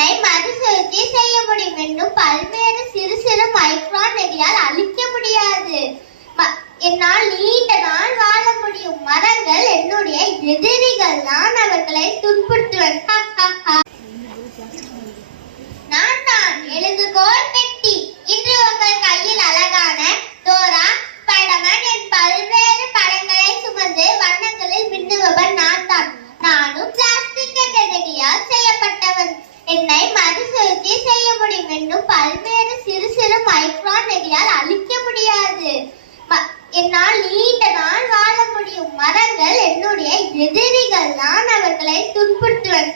என்னை மறுசுழற்சி செய்ய முடியும் என்னும் பல்வேறு சிறு சிறு மைக்ரான் நெடியால் அழிக்க முடியாது. என்னால் நீண்ட நாள் வாழ முடியும். மரங்கள் என்னுடைய எதிரிகள். நான் அவர்களை துன்புறுத்துவேன். நான் தான் எழுதுகோள் பெட்டி. இன்று உங்கள் கையில் அழகான டோரா, ஸ்பைடர்மேன் என் பல்வேறு படங்களை சுமந்து வண்ணங்களில் மின்னுபவன் நான் தான். நானும் பிளாஸ்டிக் என்ற நெடியால் செய்யப்பட்டவன். என்னை மறுசுழற்சி செய்ய முடியும் என்னும் பல்வேறு சிறு சிறு மைக்ரான் நெடியால் அழிக்க முடியாது. என்னால் நீண்ட நாள் வாழ முடியும். மரங்கள் என்னுடைய எதிரிகள். நான் அவர்களை துன்புறுத்துவேன்.